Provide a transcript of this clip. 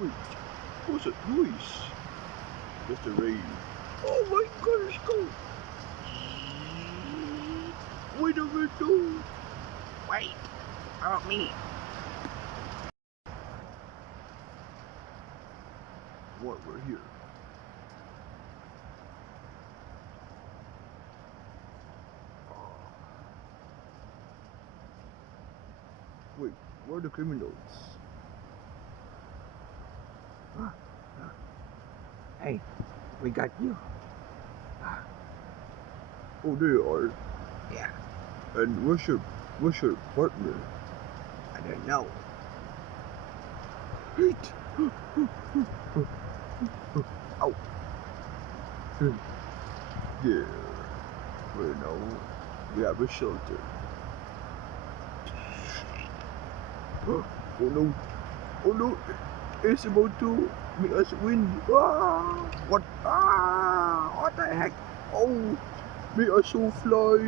Wait, what's that noise? That's the rain. Oh my god, let's go! Wait a minute, no! Wait, help me. What, we're here? Wait, where are the criminals? Hey, we got you. Oh, there you are. Yeah, And where's your partner? I don't know. Wait! Oh, Yeah. Well, now we have a shelter. Oh no! Oh no! It's about to make us win. Ah! what? Ah, what the heck? Oh! Make us so fly.